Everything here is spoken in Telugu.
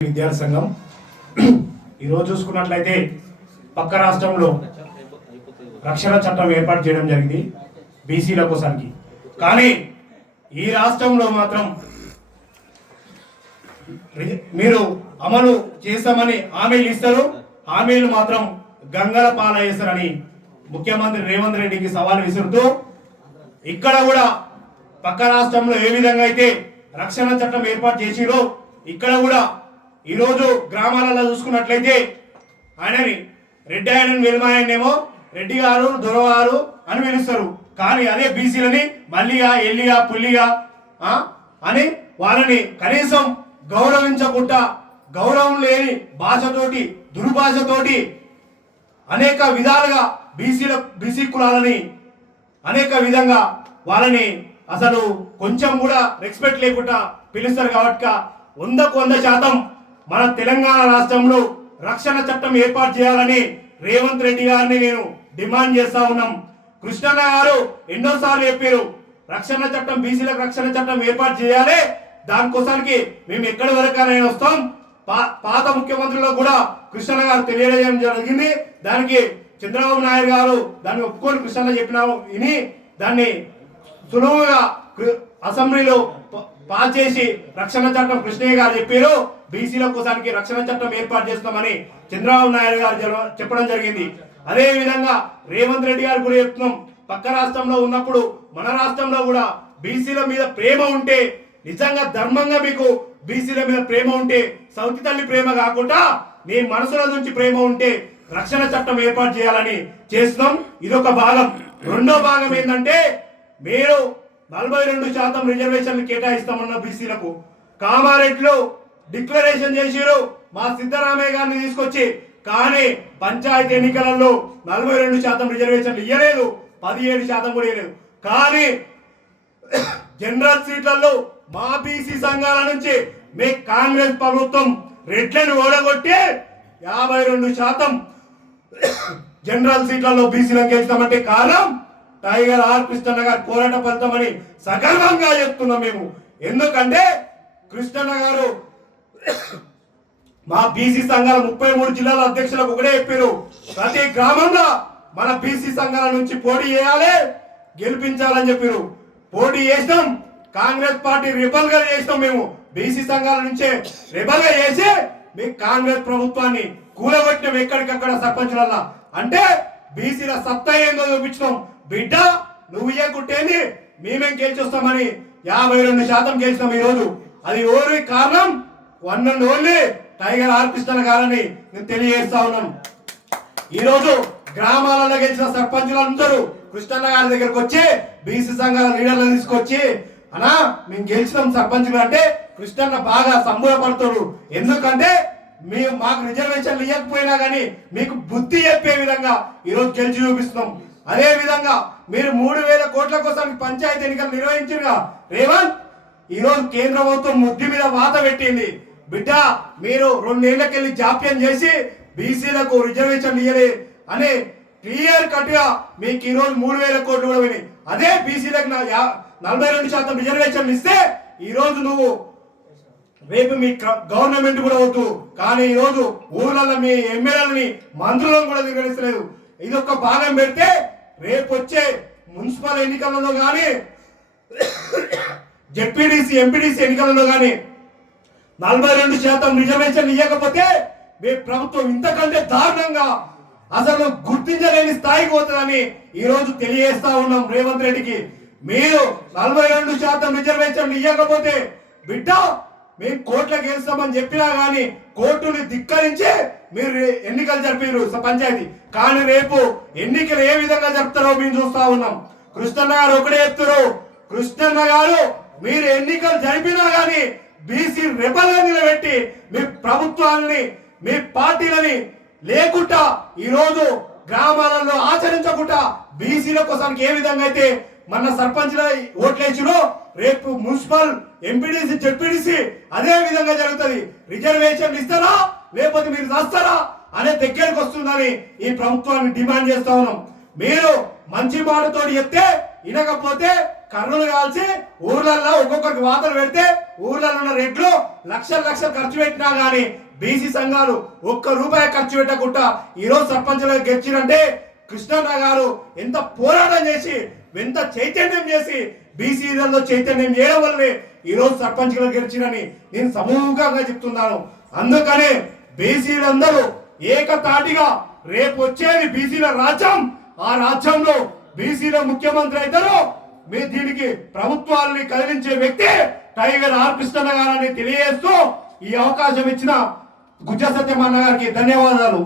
విద్యార్థి సంఘం. ఈరోజు చూసుకున్నట్లయితే పక్క రాష్ట్రంలో రక్షణ చట్టం ఏర్పాటు చేయడం జరిగింది బీసీల కోసానికి. కానీ ఈ రాష్ట్రంలో మాత్రం మీరు అమలు చేస్తామని హామీలు ఇస్తారు. హామీలు మాత్రం గంగల పాలయ్యేస్తారని ముఖ్యమంత్రి రేవంత్ రెడ్డికి సవాల్ విసురుతూ ఇక్కడ కూడా పక్క రాష్ట్రంలో ఏ విధంగా అయితే రక్షణ చట్టం ఏర్పాటు చేసిరో ఇక్కడ కూడా ఈరోజు గ్రామాలలో చూసుకున్నట్లయితే ఆయనని రెడ్డి ఆయన వెలుమాయనేమో రెడ్డి గారు దొరవారు అని పిలుస్తారు. కానీ అదే బీసీలని మల్లిగా ఎల్లిగా పుల్లిగా అని వాళ్ళని కనీసం గౌరవించకుండా గౌరవం లేని భాషతోటి దుర్భాషతోటి అనేక విధాలుగా బీసీల బీసీ కులాలని అనేక విధంగా వాళ్ళని అసలు కొంచెం కూడా రెస్పెక్ట్ లేకుండా పిలుస్తారు. కాబట్టి వందకు వంద శాతం మన తెలంగాణ రాష్ట్రంలో రక్షణ చట్టం ఏర్పాటు చేయాలని రేవంత్ రెడ్డి గారిని నేను డిమాండ్ చేస్తా ఉన్నాం. కృష్ణన్న గారు ఎన్నోసార్లు చెప్పారు రక్షణ చట్టం బీసీలకు రక్షణ చట్టం ఏర్పాటు చేయాలి. దానికోసానికి మేము ఎక్కడి వరకైనా వస్తాం. పా- పాత ముఖ్యమంత్రులకు కూడా కృష్ణన్న గారు తెలియజేయడం జరిగింది. దానికి చంద్రబాబు నాయుడు గారు దాన్ని ఒప్పుకొని కృష్ణ చెప్పిన విని దాన్ని సులువుగా అసెంబ్లీలో పాస్ చేసి రక్షణ చట్టం కృష్ణయ్య గారు చెప్పారు. బీసీల కోసానికి రక్షణ చట్టం ఏర్పాటు చేస్తామని చంద్రబాబు నాయుడు గారు చెప్పడం జరిగింది. అదే విధంగా రేవంత్ రెడ్డి గారు కూడా చెప్తున్నాం. పక్క రాష్ట్రంలో ఉన్నప్పుడు మన రాష్ట్రంలో కూడా బీసీల మీద ప్రేమ ఉంటే నిజంగా ధర్మంగా మీకు బీసీల మీద ప్రేమ ఉంటే సౌతి తల్లి ప్రేమ కాకుండా మీ మనసుల నుంచి ప్రేమ ఉంటే రక్షణ చట్టం ఏర్పాటు చేయాలని చేస్తున్నాం. ఇదొక భాగం. రెండో భాగం ఏంటంటే మీరు నలభై రెండు శాతం రిజర్వేషన్లు కేటాయిస్తామన్న బీసీలకు కామారెడ్డిలో డిక్లరేషన్ చేసిరు మా సిద్ధరామయ్య గారిని తీసుకొచ్చి కానీ పంచాయతీ ఎన్నికలలో నలభై రెండు శాతం రిజర్వేషన్లు ఇవ్వలేదు పదిహేడు శాతం కూడా ఇవ్వలేదు కానీ జనరల్ సీట్లలో మా బీసీ సంఘాల నుంచి మీ కాంగ్రెస్ ప్రభుత్వం రెడ్లను ఓడగొట్టి యాభై రెండు శాతం జనరల్ సీట్లలో బీసీలను గెలుస్తామంటే కారణం టైగర్ ఆర్ కృష్ణన్న గారి పోరాట ఫలితమని సగర్వంగా చెప్తున్నాం మేము. ఎందుకంటే కృష్ణన్న గారు మా బీసీ సంఘాల ముప్పై మూడు జిల్లాల అధ్యక్షులకు ఒకటే చెప్పారు. ప్రతి గ్రామంలో మన బీసీ సంఘాల నుంచి పోటీ చేయాలి గెలిపించాలని చెప్పారు. పోటీ చేసినాం కాంగ్రెస్ పార్టీ రిబల్గా చేసినాం మేము. బీసీ సంఘాల నుంచే రిబల్గా చేసి మీ కాంగ్రెస్ ప్రభుత్వాన్ని కూలగొట్టినాం ఎక్కడికక్కడ సర్పంచులల్లా. అంటే బీసీల సత్తా ఏందో చూపించినాం. బిడ్డ నువ్వు ఇయ్యకుంటేంది మేమేం గెలిచొస్తామని యాభై రెండు శాతం గెలిచినాం ఈరోజు. అది ఓరి కారణం వన్ అండ్ ఓన్లీ టైగర్ ఆర్పిస్తాను కాదని గారని నేను తెలియజేస్తా ఉన్నాను. ఈరోజు గ్రామాలలో గెలిచిన సర్పంచులందరూ కృష్ణన్న గారి దగ్గరకు వచ్చి బీసీ సంఘాల లీడర్లను తీసుకొచ్చి అనా మేము గెలిచినాం సర్పంచులు అంటే కృష్ణన్న బాగా సంబూరపడతాడు ఎందుకంటే మేము మాకు రిజర్వేషన్లు ఇవ్వకపోయినా కానీ మీకు బుద్ధి చెప్పే విధంగా ఈరోజు గెలిచి చూపిస్తున్నాం. అదే విధంగా మీరు మూడు వేల కోట్ల కోసం పంచాయతీ ఎన్నికలు నిర్వహించిరుగా రేవంత్ ఈరోజు కేంద్ర ప్రభుత్వం ముద్దు మీద వాత పెట్టింది. బిడ్డ మీరు రెండేళ్ళకెళ్ళి జాప్యం చేసి బీసీలకు రిజర్వేషన్ ఇవ్వలే అనే క్లియర్ కట్గా మీకు ఈరోజు మూడు వేల కోట్లు కూడా విని అదే బీసీలకు నలభై రెండు శాతం రిజర్వేషన్లు ఇస్తే ఈరోజు నువ్వు రేపు మీ గవర్నమెంట్ కూడా వద్దు. కానీ ఈరోజు రోజు ఊర్లలో మీ ఎమ్మెల్యేలని మంత్రులను కూడా తిరగలిస్తలేదు ఇది ఒక భాగం పెడితే రేపు వచ్చే మున్సిపల్ ఎన్నికలలో కానీ జెడ్పీడీసీ ఎంపీడీసీ ఎన్నికలలో కానీ నలభై రెండు శాతం రిజర్వేషన్ ఇవ్వకపోతే మీ ప్రభుత్వం ఇంతకంటే దారుణంగా అసలు గుర్తించలేని స్థాయికి పోతుందని ఈరోజు తెలియజేస్తా ఉన్నాం రేవంత్ రెడ్డికి. మీరు నలభై రెండు శాతం రిజర్వేషన్ ఇవ్వకపోతే బిడ్డ మేము కోట్లకు గెలుస్తామని చెప్పినా కానీ కోర్టుని ధిక్కరించి మీరు ఎన్నికలు జరిపారు పంచాయతీ. కానీ రేపు ఎన్నికలు ఏ విధంగా జరుపుతారో మేము చూస్తా ఉన్నాం. కృష్ణన్న గారు ఒకటే చెప్తారు కృష్ణన్న గారు మీరు ఎన్నికలు జరిపినా కానీ బీసీ రెబల్గా నిలబెట్టి మీ ప్రభుత్వాన్ని మీ పార్టీలని లేకుండా ఈరోజు గ్రామాలలో ఆచరించకుండా బీసీల కోసానికి ఏ విధంగా అయితే మన సర్పంచ్ల ఓట్లేసినో రేపు మున్సిపల్ ఎంపీడీసీ జెడ్పీడీసీ అదే విధంగా జరుగుతుంది. రిజర్వేషన్ ఇస్తారా? లేకపోతే మీరు రాస్తారా? అనే దగ్గరకు వస్తుందని ఈ ప్రభుత్వాన్ని డిమాండ్ చేస్తా ఉన్నాం. మీరు మంచి మాటతో చెప్తే వినకపోతే కర్నూలు కాల్చి ఊర్లల్లో ఒక్కొక్కరికి వాతలు పెడితే ఊర్లలో ఉన్న రెడ్లు లక్షల లక్షలు ఖర్చు పెట్టినా గానీ బీసీ సంఘాలు ఒక్క రూపాయి ఖర్చు పెట్టకుండా ఈరోజు సర్పంచ్లో గెలిచినంటే కృష్ణన్న గారు ఎంత పోరాటం చేసి ఎంత చైతన్యం చేసి బీసీలలో చైతన్యం చేయడం వల్లే ఈరోజు సర్పంచ్గా గెలిచినని నేను సమూహంగా చెప్తున్నాను. అందుకనే బీసీలందరూ ఏకతాటిగా రేపు వచ్చేది బీసీల రాజ్యం. ఆ రాజ్యంలో బీసీల ముఖ్యమంత్రి అవుతారు. మీ దీనికి ప్రభుత్వాలని కదిలించే వ్యక్తి టైగర్ ఆర్ కృష్ణన్న గారని తెలియజేస్తూ ఈ అవకాశం ఇచ్చిన గుజ్జ సత్యమన్న గారికి ధన్యవాదాలు.